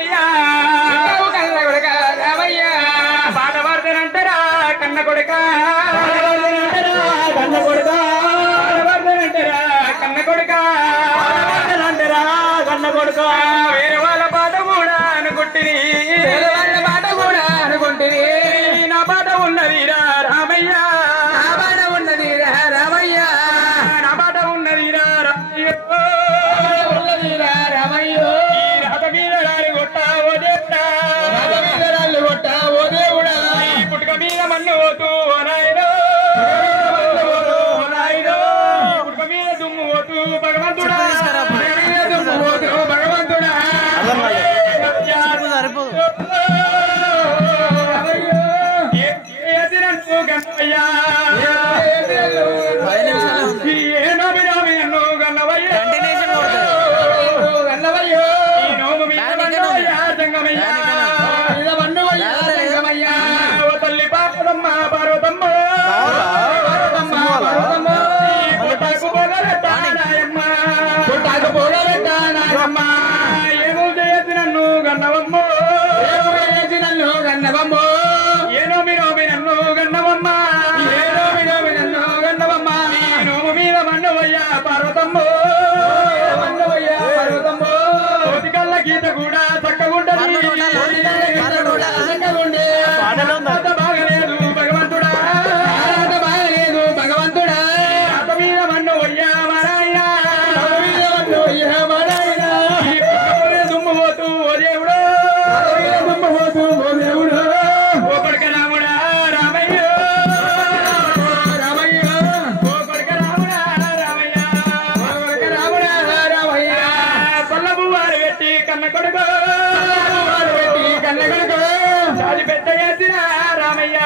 రామయ్య కన్న కొడుక రామయ్య పాట పాడతానంటారా కన్న కొడుక కన్న కొడుక పాడతానంటారా కన్న కొడుక అంటారా కన్న కొడుక వేరే వాళ్ళ పాట కూడా అనుకుంటుంది వేరే వాళ్ళ పాట కూడా అనుకుంటుంది నా పాట ఉన్నదిరా రామయ్య నా పాట ఉన్నదిరా రామయ్య నా పాట ఉన్నదిరా రామయ్య ఉన్నదిరా రామయ్య రథ మీద రాళ్ళు కొట్టావో దేవుడా రథ మీద రాళ్ళు కొట్టావో దేవుడా పుట్టుక మీద మన్ను పోతూ నాయనో పుట్టుక మీద దుమ్ము పోతూ భగవంతుడా దుమ్ము పోతూ భగవంతుడా తల్లి పార్వతమ్మ పార్వతమ్మ నాయమ్మ ఏమో చేయతి నన్ను గన్నవమ్మ ఏమో చేయతి నన్ను గన్నవమ్మ ఏనో మీనోమి నన్ను గన్నవమ్మ ఏనో మీనోమి నన్ను గన్నవమ్మ నోము మీద మన్నవయ్యా పార్వతమ్మ మన్నవయ్యా పార్వతమ్మ కోటి కళ్ళ గీత కూడా చక్కగుంటది బాగలేదు భగవంతుడా బాగలేదు భగవంతుడా అత మీద మన్నవయ్యా మరాయణ దుమ్ము పోతూ ఓ దేవుడు దుమ్ము పోతూ ఓ దేవుడు ఓ కొడుక రాముడా రామయ్య రామయ్య ఓ కొడుక రాముడా రామయ్య ఓ కొడుక రాముడా రామయ్య పల్లపు వారు పెట్టి కన్న కొడుకు వారు పెట్టి కన్న కొడుకు చాలి పెద్ద చేసిన రామయ్య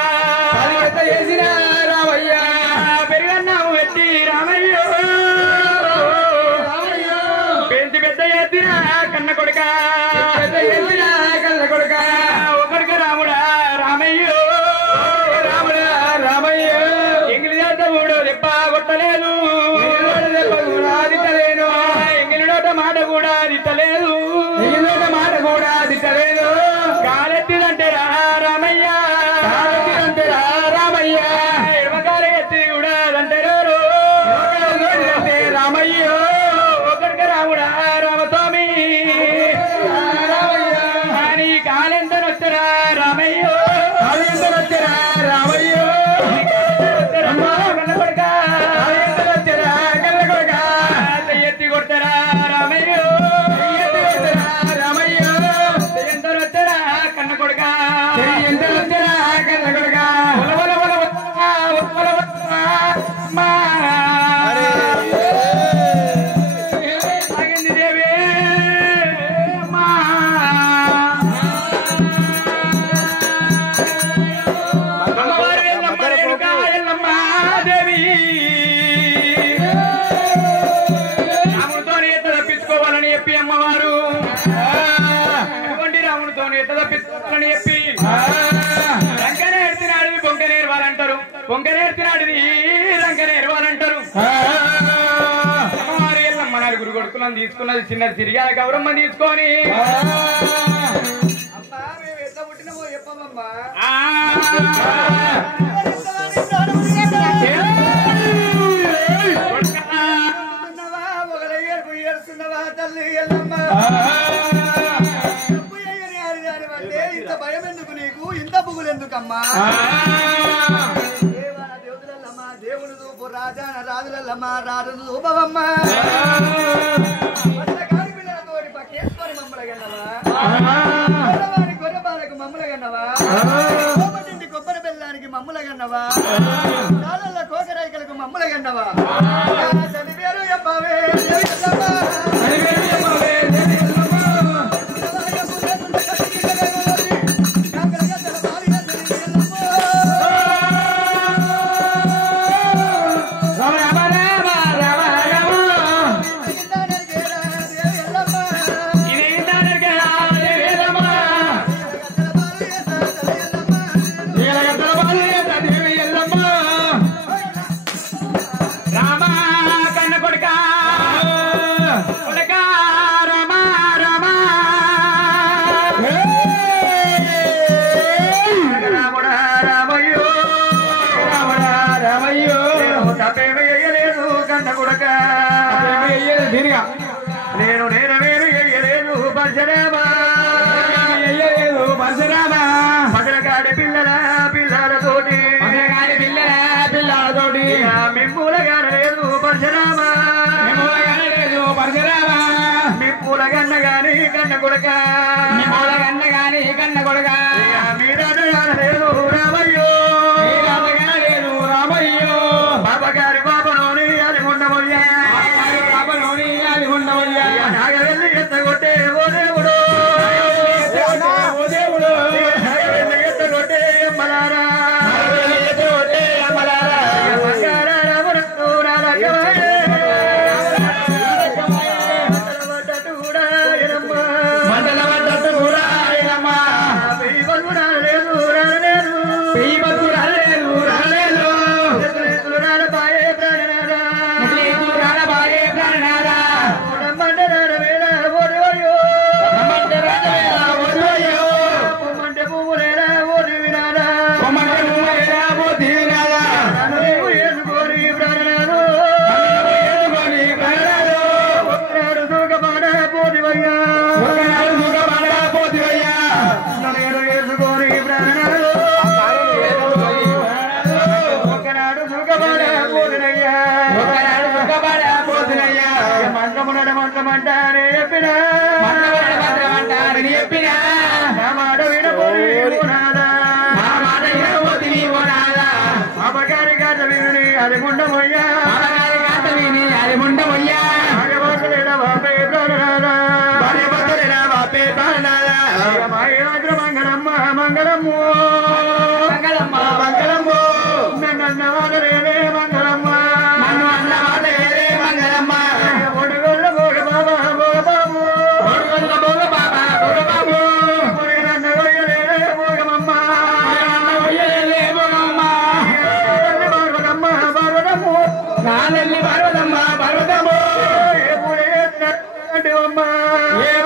చాలి పెద్ద చేసిన రామయ్య పెరుగన్నాము పెట్టి రామయ్య పెంచి పెద్ద ఎత్తిన కన్న కొడుక పెద్ద ఎత్తిన కన్న కొడుక ఒకడికి రాముడా రామయ్య రాముడా రామయ్య ఎంగిలి చేత కూడా దెబ్బ కొట్టలేదు దిట్టలేను ఎంగిలి నోట మాట కూడా దిట్టలేదు ఎంగిలి నోట మాట కూడా దిట్టలేదు కాలెత్తిదంటే రామయ్య కాలెత్తిదంటే రామయ్య ఎడమకాల ఎత్తి కూడా దంటారు రామయ్య రాముడా రామస్వామి నీ కాలెంతనొచ్చరా రామయ్య కాలెంతనొచ్చరా రామయ్య కన్న కొడుక కాలెంతనొచ్చరా కన్న కొడుక ఎత్తి కొడతారా రామయ్య ఎత్తి కొడతారా రామయ్య ఎంతనొచ్చరా కన్న కొడుక ఎంతనొచ్చరా కన్న కొడుక రాముడితోని ఎట్లా తప్పించుకోవాలని చెప్పి అమ్మవారు రాముడితోని ఎట్లా తప్పించుకోవాలని చెప్పి రంకనేర్చినాడిది బొంకనేర్వాలంటారు బొంకనేర్చినాడిది రంకనేర్వాలంటారు అమ్మవారు ఎల్లమ్మ నలుగురు కొడుకులను తీసుకున్నది చిన్న సిరియాల గౌరమ్మ తీసుకొని ఎట్లా పుట్టినవో చెప్పమ్మా తల్లి ఎల్లమ్మ ఇంత భయం ఎందుకు నీకు ఇంత పువ్వులు ఎందుకమ్మా దేవుదులమ్మా దేవుడు చూపు రాజాన రాజులల్లమ్మ రాజులు చూపవమ్మ పిల్లలతోటి పక్కేసుకొని మమ్మల గన్నవా గొర్రెపాలకు మమ్మల గన్నవా కోమటింటి కొబ్బరి బెల్లానికి మమ్మల గన్నవా చాలల్ల కోకరైకలకు మమ్మల గన్నవా తల్లి పేరు చెప్పవే నేను నేరవేరు ఎయ్యలేదు పరశురామా భద్రకాడి పిల్లలతోటి మిమ్ములగానలేదు పరశురామా మిమ్ములగన్న గాని కన్న కొడక మీరనగానలేదు రామయ్యో బాబగారి బాబలోని అది ఉండమయ్యా నాగవెల్లి ఎత్తగొట్టే ఓ దేవుడు ఎత్తగొట్టే అమ్మలారా మంత్రమంటారే చెప్పినా నా మాట వినపోని అపకారి గాట విని అది ముండమయ్యా మంగళమ్మ మంగళమ్ము నన్న వాడలేదే మంగళమ్మ పర్వతమ్మ పర్వతము ఏ